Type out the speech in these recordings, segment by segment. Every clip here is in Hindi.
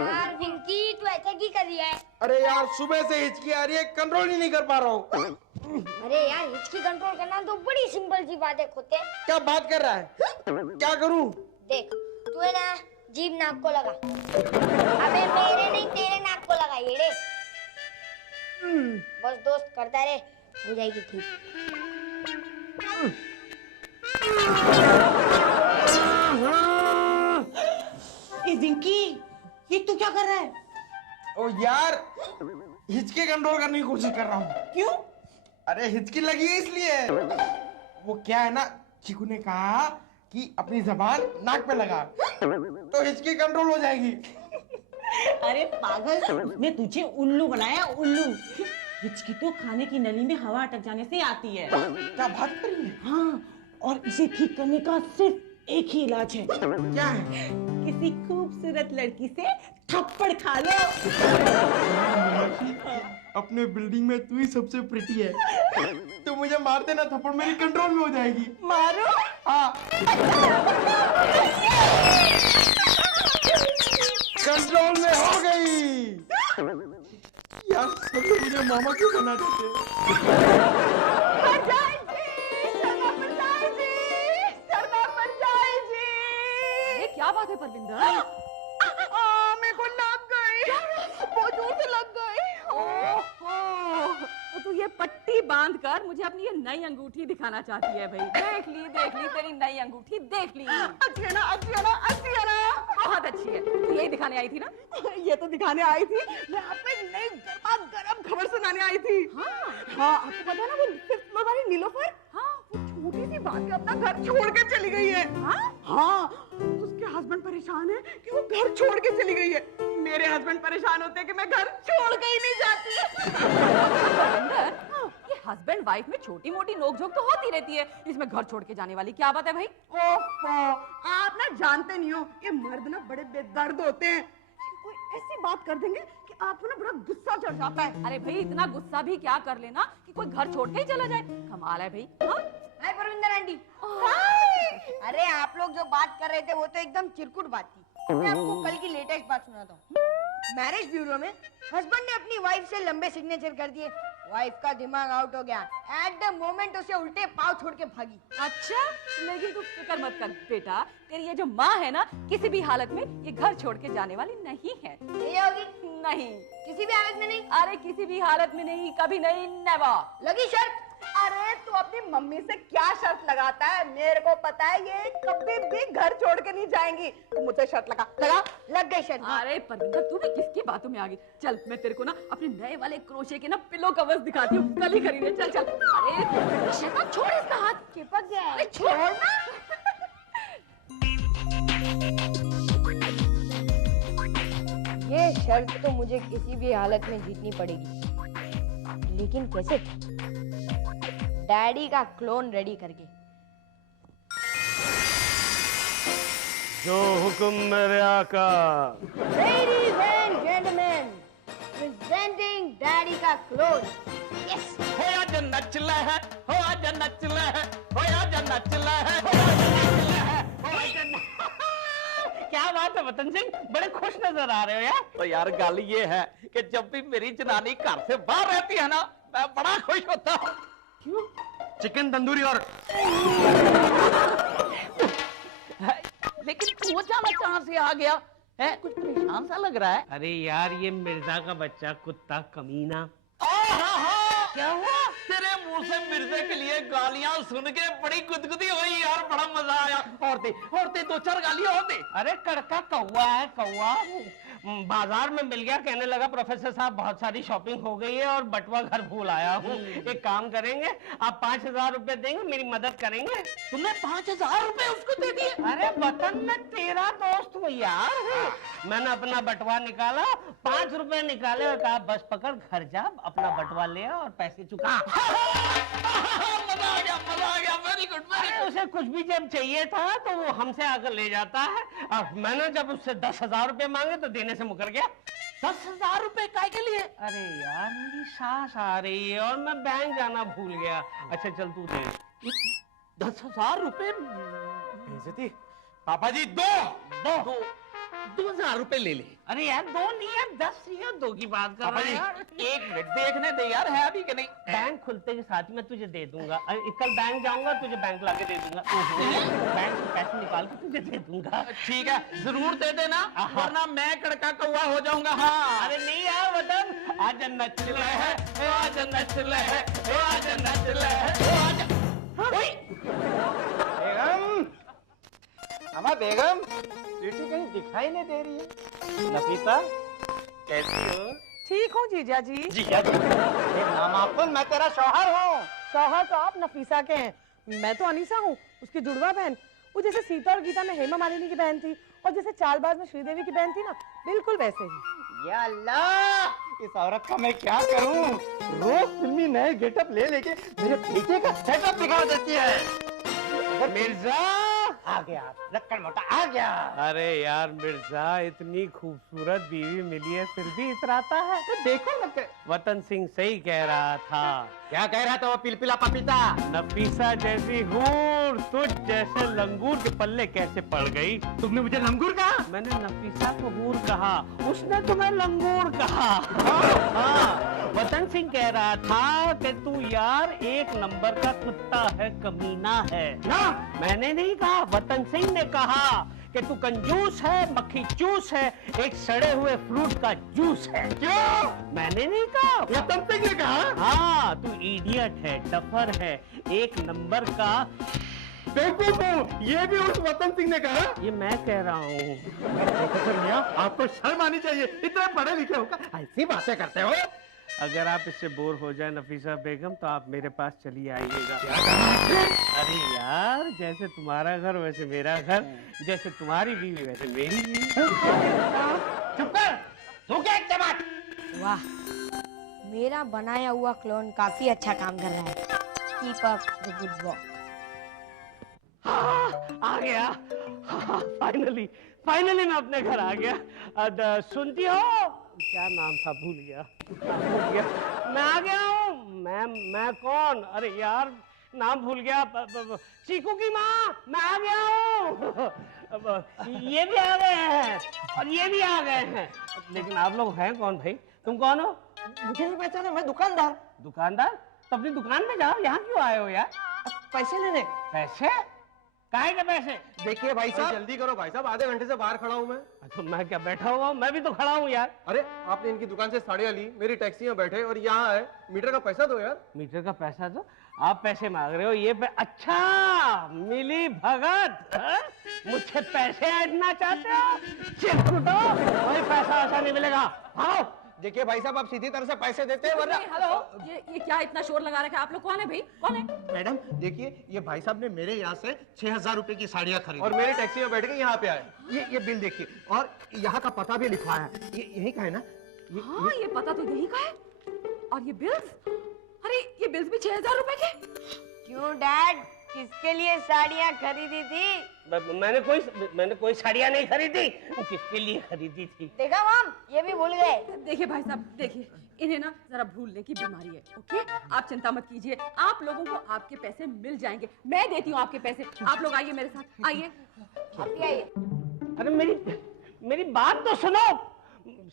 यार पिंकी तू ऐसा की कर रही है? अरे यार सुबह से हिचकी आ रही है, कंट्रोल ही नहीं कर पा रहा हूँ। अरे यार हिचकी कंट्रोल करना तो बड़ी सिंपल सी बात है खोते। क्या बात कर रहा है? क्या करूँ? देख तू है ना जीभ नाक को लगा। अबे मेरे नहीं तेरे नाक को लगा ये ले। बस दोस्त करता रहे हो जाएगी ठीक। विंकी ये तू क्या कर रहा है? ओ यार हिचकी कंट्रोल करने की कोशिश कर रहा हूँ। क्यों? अरे हिचकी लगी है इसलिए। वो क्या है ना, चीकू ने कहा कि अपनी जबान नाक पे लगा तो हिचकी कंट्रोल हो जाएगी। अरे पागल, उसने तुझे उल्लू बनाया, उल्लू। हिचकी तो खाने की नली में हवा अटक जाने से आती है। क्या बात कर रही है? हाँ, और इसे ठीक करने का सिर्फ एक ही इलाज है। क्या है? किसी खूबसूरत लड़की से थप्पड़ खा लो। अपने बिल्डिंग में तू ही सबसे प्रिटी है, तो मुझे मार देना थप्पड़, मेरी कंट्रोल में हो जाएगी। मारो। हाँ कंट्रोल में हो गई। यार सब लोग मुझे मामा क्यों बना देते? क्या बात है परविंदर? मेरे को लग गई, बहुत जोर से लग गई। तो तू ये पट्टी बांधकर मुझे अपनी ये नई अंगूठी दिखाना चाहती है भाई। देख ली तेरी नई अंगूठी देख ली। अच्छी है ना, अच्छी है ना, अच्छी है ना? बहुत अच्छी है। तू यही दिखाने आई थी ना? ये तो दिखाने आई थी, मैं आपको एक नई गरम खबर सुनाने आई थी। हाँ, आपको पता है ना वो 5th फ्लोर वाली नीलोफर? हाँ, वो छोटी सी बात में अपना घर छोड़ के चली गई है। हाँ, उसके हस्बैंड परेशान है कि वो घर छोड़ के चली गई है। मेरे हस्बैंड परेशान होते हैं कि मैं घर छोड़ के ही नहीं जाती। ये हस्बैंड वाइफ में छोटी मोटी नोकझोंक तो होती रहती है, इसमें घर छोड़ के जाने वाली क्या बात है भाई? ओफो, आप ना जानते नहीं हो, ये मर्द ना बड़े बेदर्द होते हैं। कोई ऐसी बात कर देंगे कि आपको ना बड़ा गुस्सा चढ़ जाता है। अरे भाई इतना गुस्सा भी क्या कर लेना कि कोई घर छोड़ के ही चला जाए। कमाल है भाई। हाय परविंदर आंटी। अरे आप लोग जो बात कर रहे थे वो तो एकदम चिरकुट बात थी। मैं आपको कल की लेटेस्ट बात सुनाता हूँ। मैरिज ब्यूरो में हस्बैंड ने अपनी वाइफ से लंबे सिग्नेचर कर दिए। वाइफ का दिमाग आउट हो गया। एट द मोमेंट उसे उल्टे पाँव छोड़ के भागी। अच्छा, लेकिन तू फिक्र मत कर बेटा, तेरी ये जो माँ है ना किसी भी हालत में ये घर छोड़ के जाने वाली नहीं है। ये होगी? नहीं, किसी भी हालत में नहीं? अरे किसी भी हालत में नहीं, कभी नहीं, नेवर। लगी शर्त? अरे तू अपनी मम्मी से क्या शर्त लगाता है? मेरे को पता है ये कभी भी घर छोड़ के नहीं जाएंगी। तू मुझसे शर्त लगा। लग गई शर्त। अरे परविंदर तू भी किसकी बातों में आ गई? चल मैं तेरे को ना अपने नए वाले क्रोशे के ना पिलो कवर्स दिखाती हूँ, कल ही खरीदे। चल चल। अरे शैतान छोड़ इसका हाथ, चिपक गया है। अरे छोड़ना। ये शर्त तो मुझे किसी भी हालत में जीतनी पड़ेगी, लेकिन कैसे? डैडी का क्लोन रेडी करके। जो हुक्म मेरे आका। Ladies and gentlemen, presenting daddy का क्लोन। Yes. हो आज नच ले है, हो आज नच ले है, हो आज नच ले है, हो आज नच ले है, हो आज क्या बात है वतन सिंह, बड़े खुश नजर आ रहे हो यार। तो यार गाल ये है कि जब भी मेरी जनानी घर से बाहर रहती है ना, मैं बड़ा खुश होता हूँ। क्यों? चिकन तंदूरी और लेकिन तू अचानक कहाँ से आ गया है? कुछ परेशान सा लग रहा है। अरे यार ये मिर्जा का बच्चा कुत्ता कमीना। क्या हुआ? तेरे मुंह से मिर्जे के लिए गालियां सुन के बड़ी गुदगुदी हुई यार, बड़ा मजा आया। औरतें 2-4 गालियां और दे। अरे कड़का कौवा है, कौवा बाजार में मिल गया, कहने लगा प्रोफेसर साहब बहुत सारी शॉपिंग हो गई है और बटुआ घर भूल आया हूँ। एक काम करेंगे, आप 5000 रुपए देंगे, मेरी मदद करेंगे। तुमने 5000 रुपए उसको दे दिए? अरे वतन में तेरा दोस्त हो यार। मैंने अपना बटुआ निकाला, 5 रुपए निकाले और कहा बस पकड़ घर जा, अपना बटुआ ले और पैसे चुका। मजा आ गया, वेरी गुड। उसे कुछ भी जब चाहिए था तो वो हमसे आकर ले जाता है। अब मैंने जब उससे 10,000 रुपए मांगे तो देने से मुकर गया। 10,000 रुपए काय के लिए? अरे यार मेरी सांस आ रही है और मैं बैंक जाना भूल गया। अच्छा चल तू दे। 10,000 रुपए? बेइज्जती, पापा जी दो। 2,000 रुपए ले ले। अरे यार 2 नहीं यार 10 यार, 2 की बात कर रहा है यार। 1 मिनट देखने दे यार, है अभी कि नहीं। बैंक खुलते के साथ मैं तुझे दे दूंगा। कल बैंक जाऊंगा, तुझे बैंक लाके दे दूंगा। बैंक से पैसे निकाल के तुझे दे दूंगा। ठीक है, जरूर दे देना, वरना मैं कड़का कौवा हो जाऊंगा। हाँ अरे नहीं यार वतन, आज नच ले है, आज नच ले है, आज नच ले है, आज। बेगम, अम्मा बेगम, बेटी कहीं दिखाई नहीं दे रही है। नफीसा कैसी हो? ठीक हूँ जीजा जी। जिया जी, नामाकुल मैं तेरा शौहर हूँ। शौहर तो आप नफीसा के हैं, मैं तो अनीसा हूँ, उसकी जुड़वा बहन। वो जैसे सीता और गीता में हेमा मालिनी की बहन थी, और जैसे चालबाज में श्रीदेवी की बहन थी ना, बिल्कुल वैसे ही। या अल्लाह, इस औरत का मैं क्या करूं? रोज फिल्मी नए गेटअप ले लेके मेरे बेटे का सेटअप दिखा देती है। मिर्जा आ गया, लक्कड़ मोटा आ गया। अरे यार मिर्जा, इतनी खूबसूरत बीवी मिली है फिर भी इतराता है। तो देखो लक्कड़। वतन सिंह सही कह रहा था। क्या कह रहा था वो पिलपिला पपीता? नफीसा जैसी हूर तुझ जैसे लंगूर के पल्ले कैसे पड़ गई? तुमने मुझे लंगूर कहा? मैंने नफीसा को हूर कहा, उसने तुम्हें लंगूर कहा। हाँ, वतन सिंह कह रहा था कि तू यार एक नंबर का कुत्ता है, कमीना है ना। मैंने नहीं कहा, वतन सिंह ने कहा कि तू कंजूस है, मक्खी चूस है, एक सड़े हुए फ्रूट का जूस है। क्यों? मैंने नहीं कहा, वतन सिंह ने कहा। हाँ तू इडियट है, डफर है, एक नंबर का बेवकूफ हूँ, ये भी उस वतन सिंह ने कहा। ये मैं कह रहा हूँ। प्रोफेसर मियां, आपको शर्म आनी चाहिए, इतने पढ़े लिखे होकर ऐसी बातें करते हो। अगर आप इससे बोर हो जाए नफीसा बेगम, तो आप मेरे पास चलिए आइएगा। अरे यार, जैसे तुम्हारा घर वैसे मेरा घर, जैसे तुम्हारी बीवी वैसे मेरी बीवी। चुप कर, तू क्या जवाब? वाह, मेरा बनाया हुआ क्लोन काफी अच्छा काम कर रहा है। Keep up the good work. आ गया, फाइनली फाइनली मैं अपने घर आ गया। सुनती हो, क्या नाम था भूल गया। मैं आ गया हूँ। मैं कौन? अरे यार नाम भूल गया। चीकू की माँ, मैं आ गया हूँ। ये भी आ गए हैं और ये भी आ गए हैं। लेकिन आप लोग हैं कौन भाई? तुम कौन हो? मुझे नहीं पहचाना, मैं दुकानदार। दुकानदार? तो अपनी दुकान में जाओ, यहाँ क्यों आए हो यार? पैसे लेने। पैसे? काहे के पैसे? देखिए भाई साहब, जल्दी करो भाई साहब, आधे घंटे से बाहर खड़ा हूँ मैं। तो मैं क्या बैठा हुआ हूँ? मैं भी तो खड़ा हूँ यार। अरे आपने इनकी दुकान से साड़ियाँ ली, मेरी टैक्सी में बैठे और यहाँ है, मीटर का पैसा दो यार। मीटर का पैसा दो? आप पैसे मांग रहे हो? ये अच्छा मिली भगत, मुझसे पैसे ऐंठना चाहते हो? चिरकुटो, कोई पैसा ऐसा नहीं मिलेगा। आओ। देखिए भाई साहब, आप सीधी तरह से पैसे देते हैं वरना। हेलो, ये क्या इतना शोर लगा रखा है? आप लोग कौन है भाई? कौन है? मैडम देखिए, ये भाई साहब ने मेरे यहाँ से 6,000 रुपए की साड़ियाँ खरीदी और मेरे टैक्सी में बैठ के यहाँ पे आए। ये बिल देखिए, और यहाँ का पता भी लिखा है। ये यही का है ना? हाँ, ये पता तो यही का है। और ये बिल्स? अरे ये बिल्स भी 6,000 रुपए के? क्यों डैड, किसके लिए साड़ियाँ खरीदी थी? मैंने कोई साड़ियाँ नहीं खरीदी। किसके लिए खरीदी थी? देखा मॉम, ये भी भूल गए। देखिए भाई साहब, देखिए इन्हें ना जरा भूलने की बीमारी है। ओके, आप चिंता मत कीजिए, आप लोगों को आपके पैसे मिल जाएंगे। मैं देती हूँ आपके पैसे। आप लोग आइए मेरे साथ, आइए। आप भी आइए। अरे मेरी बात तो सुनो।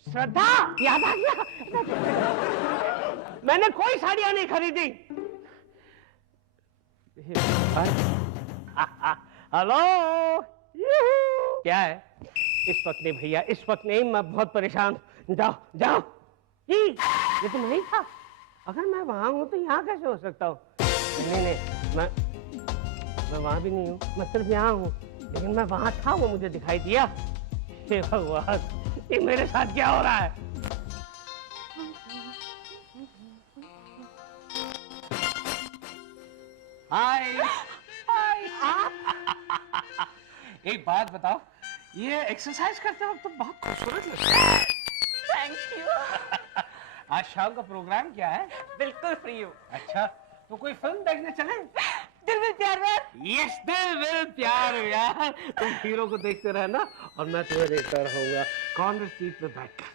श्रद्धा, याद आ गया, मैंने कोई साड़ियाँ नहीं खरीदी। हेलो, क्या है? इस वक्त नहीं भैया, इस वक्त नहीं, मैं बहुत परेशान। जाओ जाओ। ये तो नहीं था। अगर मैं वहां हूँ तो यहाँ कैसे हो सकता हूँ? नहीं, मैं वहां भी नहीं हूँ, मैं सिर्फ यहाँ हूँ। लेकिन मैं वहां था, वो मुझे दिखाई दिया। हे भगवान, ये मेरे साथ क्या हो रहा है? हाय। एक बात बताओ, ये एक्सरसाइज करते वक्त तो बहुत खूबसूरत लगता है। Thank you. आज शाम का प्रोग्राम क्या है? बिल्कुल फ्री हूँ। अच्छा, तो कोई फिल्म देखने चले? दिल विल प्यार व्यार। यस, दिल विल प्यार यार। तुम हीरो को देखते रहना और मैं तुम्हें देखता रहूंगा कॉर्नर सीट पे बैठकर।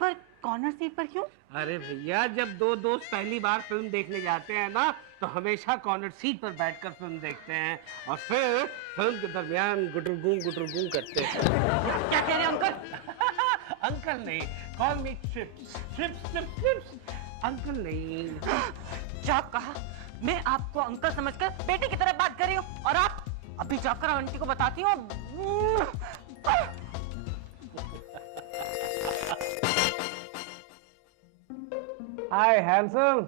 पर कॉर्नर सीट पर क्यों? अरे भैया, जब दो दोस्त पहली बार फिल्म देखने जाते हैं ना, तो हमेशा कॉर्नर सीट पर बैठकर फिल्म देखते हैं और फिर फिल्म के दरमियान गुटरगूं करते हैं। क्या कह रहे हैं अंकल? अंकल नहीं, कॉल मी trips trips trips trips, uncle नहीं। क्या कहा? मैं आपको अंकल समझकर बेटे की तरह बात कर रही हूँ और आप अभी जाकर आंटी को बताती हूँ। हाय हैंडसम।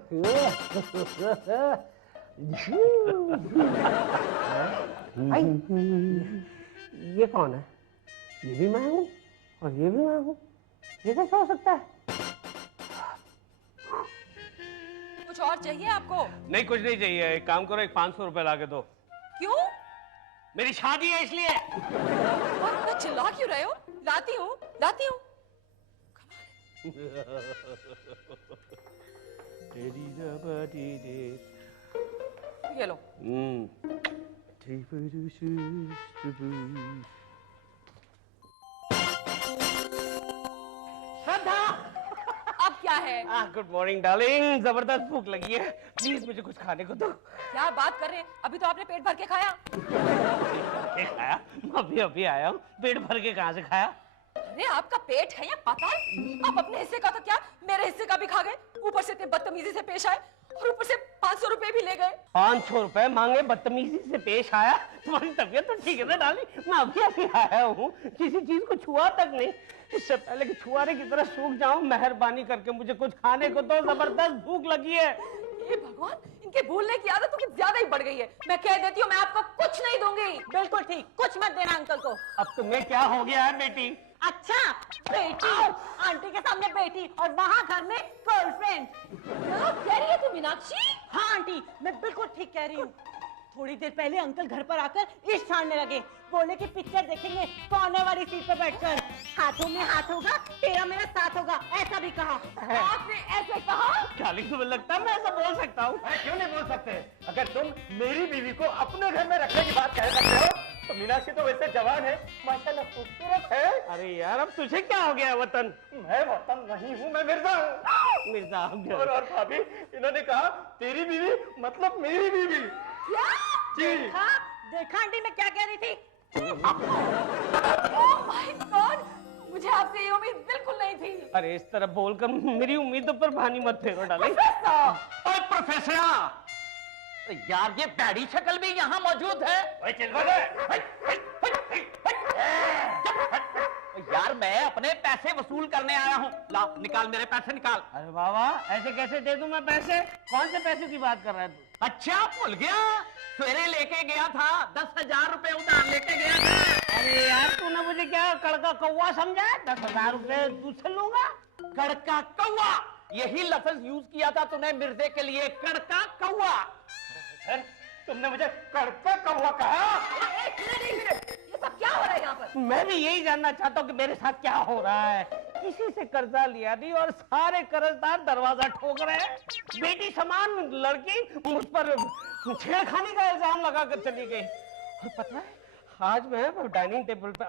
ये कौन है? ये भी मैं हूँ और ये भी मैं हूँ। ये कैसे हो सकता है? कुछ और चाहिए आपको? नहीं, कुछ नहीं चाहिए। एक काम करो, एक 500 रुपए ला के दो। क्यों? मेरी शादी है इसलिए। और इतना चिल्ला क्यों रहे हो? लाती हूँ, लाती हूँ। ये लो। श्रद्धा, अब क्या है? गुड मॉर्निंग डार्लिंग, जबरदस्त भूख लगी है, प्लीज मुझे कुछ खाने को दो। क्या बात कर रहे हैं? अभी तो आपने पेट भर के खाया। खाया? अभी अभी आया हूँ, पेट भर के कहाँ से खाया? अरे आपका पेट है या पता है? आप अपने हिस्से का तो क्या, मेरे हिस्से का भी खा गए। ऊपर से इतने बदतमीजी से पेश आए और ऊपर से 500 रुपए भी ले गए। 500 रुपए मांगे, बदतमीजी से पेश आया। तुम्हारी तबीयत तो ठीक है ना डार्लिंग? मैं अभी अभी आया हूँ, किसी चीज को छुआ तक नहीं। इससे पहले कि छुआरे की तरह सूख जाऊं, मेहरबानी करके मुझे कुछ खाने को दो, जबरदस्त भूख लगी है। ये भगवान, इनके भूलने की आदत तो कुछ ज्यादा ही बढ़ गई है। मैं कह देती हूँ, मैं आपको कुछ नहीं दूंगी। बिल्कुल ठीक, कुछ मत देना अंकल को। अब तुम्हें क्या हो गया है बेटी? अच्छा, बेटी, आंटी के सामने बेटी और वहाँ घर में गर्लफ्रेंड। क्या कह रही है तू मीनाक्षी? हाँ आंटी, मैं बिल्कुल ठीक कह रही हूँ। थोड़ी देर पहले अंकल घर पर आकर इस छानने लगे, बोले कि पिक्चर देखेंगे कॉर्नर वाली सीट पर बैठकर। हाथों में हाथ होगा, तेरा मेरा साथ होगा, ऐसा भी कहा। आपने ऐसे कहा? डार्लिंग, तुम्हें लगता है मैं ऐसा बोल सकता हूँ? क्यों नहीं बोल सकते? अगर तुम मेरी बीवी को अपने घर में रखने की बात कह सकते हो, तो मीनाक्षी तो वैसे जवान है, माशाल्लाह खूबसूरत है। अरे यार, अब तुझे क्या हो गया वतन? मैं वतन नहीं हूँ, मैं मिर्जा हूँ। मिर्जा और भाभी, इन्होंने कहा तेरी बीवी मतलब मेरी बीवी। क्या? जी। देखा आंटी मैं क्या कह रही थी? Oh my God! मुझे आपसे ये उम्मीद बिल्कुल नहीं थी। अरे इस तरह बोलकर मेरी उम्मीदों पर पानी मत फेरो डार्लिंग। ओए प्रोफेसर, यार ये बैडी शक्ल भी यहाँ मौजूद है। ओए चल भागे। यार मैं अपने पैसे वसूल करने आया हूँ। ला निकाल मेरे पैसे निकाल। अरे बाबा, ऐसे कैसे दे दूं मैं पैसे? कौन से पैसे की बात कर रहा है तू? अच्छा भूल गया, सवेरे लेके गया था 10,000 रुपए उधार लेके गया था। अरे यार, तूने मुझे क्या कड़का कौवा समझा है? 10,000 रुपए तुझसे लूंगा? कड़का कौवा, यही लफ्ज यूज किया था तूने मिर्जे के लिए, कड़का कौवा। सर, तुमने मुझे कड़का कौवा कहा? एक मिनट, ये सब क्या हो रहा है यहाँ पर? मैं भी यही जानना चाहता हूँ कि मेरे साथ क्या हो रहा है। किसी से कर्जा लिया नहीं और सारे कर्जदार दरवाजा ठोक रहे हैं। बेटी समान लड़की मुझ पर छेड़खानी का इल्जाम लगाकर चली गई। और पता है, आज मैं डाइनिंग टेबल पे,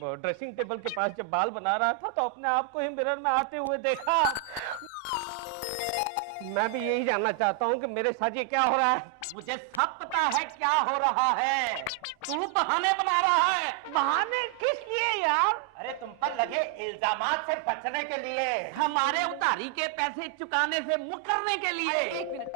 वो ड्रेसिंग टेबल के पास जब बाल बना रहा था, तो अपने आप को ही मिरर में आते हुए देखा। मैं भी यही जानना चाहता हूँ कि मेरे साथ ये क्या हो रहा है। मुझे सब पता है क्या हो रहा है। तू बहाने बना रहा है। बहाने किस लिए यार? अरे तुम पर लगे इल्जामात से बचने के लिए। हमारे उधारी के पैसे चुकाने से मुकरने के लिए। एक मिनट।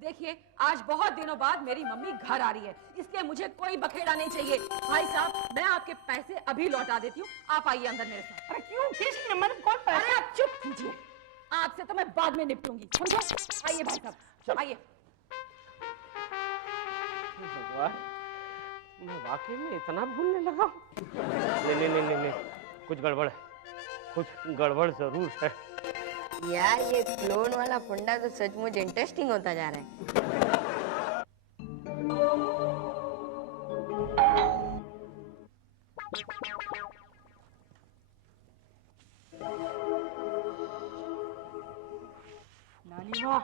देखिए, आज बहुत दिनों बाद मेरी मम्मी घर आ रही है, इसलिए मुझे कोई बखेड़ा नहीं चाहिए। भाई साहब, मैं आपके पैसे अभी लौटा देती हूँ, आप आइए अंदर मेरे साथ। अरे क्यों, किस लिए? मैंने कौन पैसे? अरे आप चुप कीजिए, आपसे तो मैं बाद में निपटूंगी, समझे? आइए भाई साहब, आइए। भगवान, मैं वाकई में इतना भूलने लगा? नहीं, कुछ गड़बड़ है, कुछ गड़बड़ जरूर है। यार, ये क्लोन वाला फंडा तो सचमुच इंटरेस्टिंग होता जा रहा है। नानी माँ,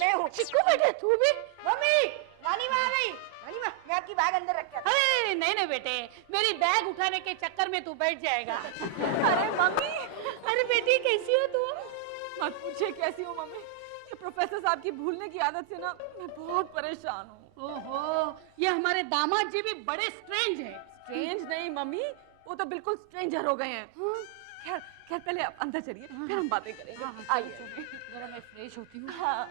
मैं हूँ चिक्कू बेटे, तू भी? मम्मी, नानी माँ आ गई। नानी माँ, मैं आपकी आपकी बैग अंदर रख के आता। अरे नहीं नहीं बेटे, मेरी बैग उठाने के चक्कर में तू बैठ जाएगा। अरे मम्मी, अरे बेटी कैसी हो तुम? मत पूछिए कैसी हूँ मम्मी। ये प्रोफेसर साहब की भूलने की आदत से ना मैं बहुत परेशान हूँ। ओहो, ये हमारे दामाद जी भी बड़े स्ट्रेंज हैं। स्ट्रेंज नहीं मम्मी, वो तो बिल्कुल स्ट्रेंजर हो गए हैं। खैर खैर पहले आप अंदर चलिए, फिर हम बातें करेंगे। आइए। जरा मैं फ्रेश होती हूँ। हाँ।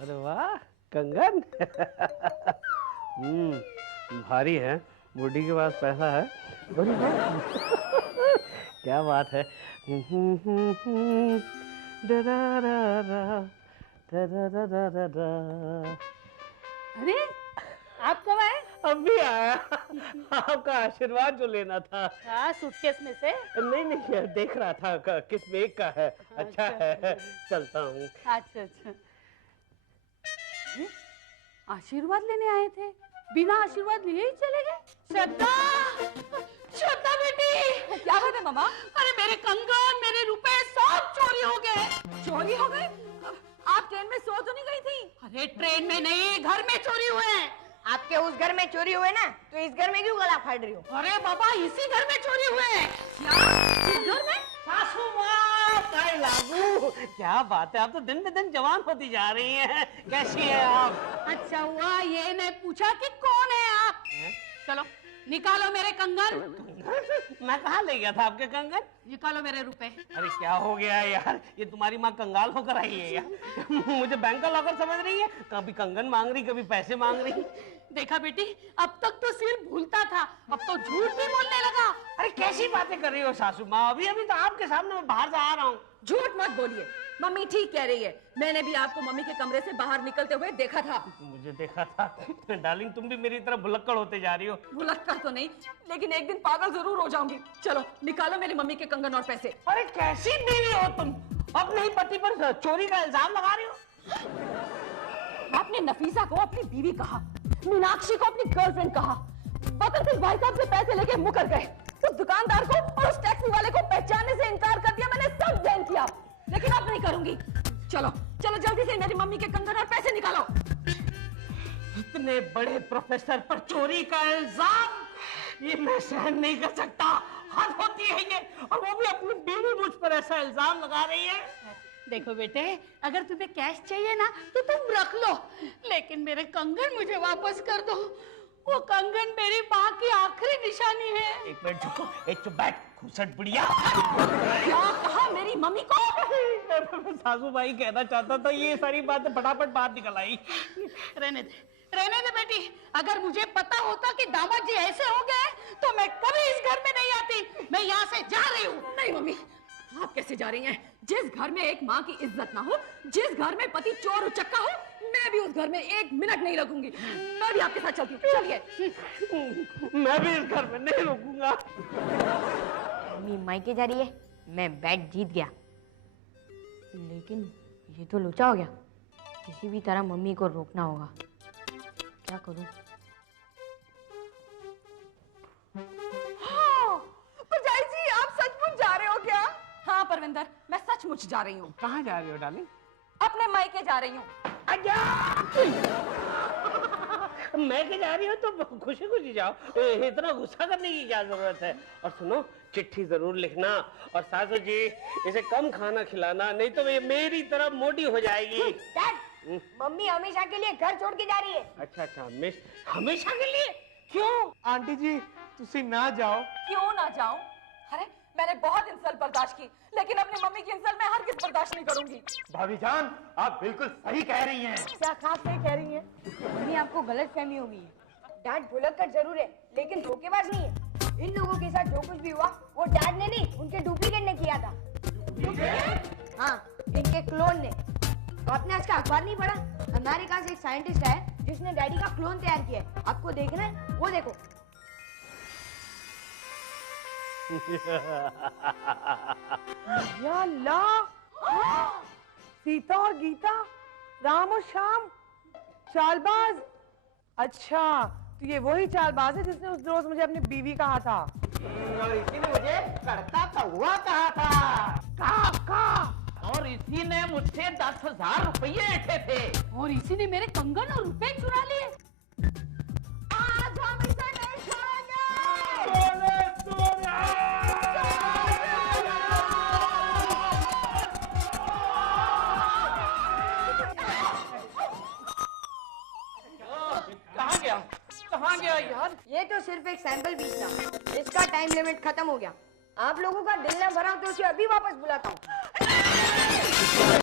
अरे वाह कंगन। भारी है, बूढ़ी के पास पैसा है। बड़ी बात। क्या बात है। अरे आप कब आए? अभी आया। आपका आशीर्वाद जो लेना था। हाँ, सूटकेस में से। नहीं नहीं, देख रहा था किस मेक का है। अच्छा है, चलता हूँ। अच्छा अच्छा। आशीर्वाद लेने आए थे, बिना आशीर्वाद लिए ही चले गए। श्रद्धा, श्रद्धा बेटी। क्या बात है मामा? अरे मेरे कंगन, मेरे रुपए सब चोरी हो गए। चोरी हो गए? आप ट्रेन में सो तो नहीं गई थी? अरे ट्रेन में नहीं, घर में चोरी हुए हैं। आपके उस घर में चोरी हुए ना, तो इस घर में क्यों गला फाड़ रही हो? अरे बाबा, इसी घर में चोरी हुए हैं। क्या? इस घर में? सासू माँ, ताई लागू, क्या बात है, आप तो दिन में दिन जवान होती जा रही हैं। कैसी है आप? अच्छा हुआ ये नहीं पूछा कि कौन है आप। चलो निकालो मेरे कंगन। मैं कहाँ ले गया था आपके कंगन? निकालो मेरे रुपए। अरे क्या हो गया है यार, ये तुम्हारी माँ कंगाल होकर आई है यार। मुझे बैंक का लॉकर समझ रही है, कभी कंगन मांग रही, कभी पैसे मांग रही। देखा बेटी, अब तक तो सिर्फ भूलता था, अब तो झूठ भी बोलने लगा। अरे कैसी बातें कर रही हो सासू माँ, अभी अभी तो आपके सामने मैं बाहर से आ रहा हूँ। झूठ मत बोलिए, मम्मी ठीक कह रही है। मैंने भी आपको मम्मी के कमरे से बाहर निकलते हुए देखा था। मुझे देखा था। डार्लिंग तुम भी मेरी तरह भुलक्कड़ होते जा रही हो। भुलक्कड़ तो नहीं, लेकिन एक दिन पागल जरूर हो जाऊंगी। चलो निकालो मेरी मम्मी के कंगन और पैसे। अरे कैसी बीवी हो तुम, अपने ही पति पर चोरी का इल्जाम लगा रही हो। आपने नफीसा को अपनी बीवी कहा, मीनाक्षी को अपनी गर्लफ्रेंड कहा, बकर सिंह भाई साहब से पैसे लेके मुकर गए, उस दुकानदार को और उस टैक्सी वाले को पहचानने से इनकार कर दिया। मैंने सब जान किया, लेकिन अब नहीं करूंगी। चलो चलो जल्दी से मेरी मम्मी के कंगन और पैसे निकालो। इतने बड़े प्रोफेसर पर चोरी का इल्जाम, ये मैं सहन नहीं कर सकता। हद होती है ये, और वो भी अपनी बीवी मुझ पर ऐसा इल्जाम लगा रही है। देखो बेटे, अगर तुम्हें कैश चाहिए ना तो तुम रख लो, लेकिन मेरे कंगन मुझे वापस कर दो। वो कंगन मेरी माँ की आखिरी निशानी है। एक मिनट झुको, एक चुप बैठ, खुसट बुढ़िया। क्या कहा मेरी मम्मी को? सासू भाई कहना चाहता था, ये सारी बातें फटाफट बाहर निकल आई। रहने दे बेटी, अगर मुझे पता होता कि दामाद जी ऐसे हो गए तो मैं कभी इस घर में नहीं आती। मैं यहाँ से जा रही हूँ। नहीं मम्मी, आप कैसे जा रही हैं? जिस घर में एक माँ की इज्जत ना हो, जिस घर में पति चोर उचक्का हो, मैं भी उस घर में एक मिनट नहीं रुकूंगी। मैं भी आपके साथ चलती हूँ, चलिए। मैं भी इस घर में नहीं रुकूंगा। मम्मी मायके जा रही है, मैं बैट जीत गया, लेकिन ये तो लोचा हो गया। किसी भी तरह मम्मी को रोकना होगा। क्या करूं? हाँ, भरजाई जी आप सचमुच जा रहे हो क्या? हाँ परविंदर, मैं सचमुच जा रही हूँ। कहाँ जा रही हो डार्लिंग? अपने मायके जा रही हूँ। मैं के जा रही हूँ तो खुशी खुशी जाओ, इतना गुस्सा करने की क्या जरूरत है। और सुनो, चिट्ठी जरूर लिखना, और सासू जी इसे कम खाना खिलाना, नहीं तो ये मेरी तरह मोटी हो जाएगी। डैड, मम्मी हमेशा के लिए घर छोड़ के जा रही है। अच्छा अच्छा, हमेशा के लिए? क्यों? आंटी जी तुसी ना जाओ। क्यों ना जाऊं? अरे मैंने बहुत इंसल्ट बर्दाश्त की, लेकिन अपनी मम्मी की इंसल्ट मैं हरगिज़ बर्दाश्त नहीं करूंगी। भाभी जान आप बिल्कुल सही कह रही हैं। क्या खास सही कह रही है? मम्मी आपको गलत फहमी हो गई है। डैड भुलक्कड़ जरूर है, लेकिन धोखेबाज नहीं है। इन लोगों के साथ जो कुछ भी हुआ वो डैड ने नहीं, उनके डुप्लीकेट ने किया था। हाँ, इनके क्लोन ने। तो आपने आज का अखबार नहीं पढ़ा? अमेरिका से एक साइंटिस्ट है जिसने डैडी का क्लोन तैयार किया है। आपको देखना है? वो देखो। या अल्लाह, सीता और गीता, राम और श्याम, चालबाज। अच्छा, तो ये वही चालबाज है जिसने उस रोज मुझे अपनी बीवी कहा था। और इसी ने मुझे करता कौवा कहा था। किसी ने मुझसे 10,000 रुपये ऐठे थे। और इसी ने मेरे कंगन और रुपए चुरा लिए। आज हम इसे नहीं छोड़ेंगे। कहाँ गया यार? ये तो सिर्फ एक सैंपल पीस था, इसका टाइम लिमिट खत्म हो गया। आप लोगों का दिल न भरा तो उसे अभी वापस बुलाता हूँ।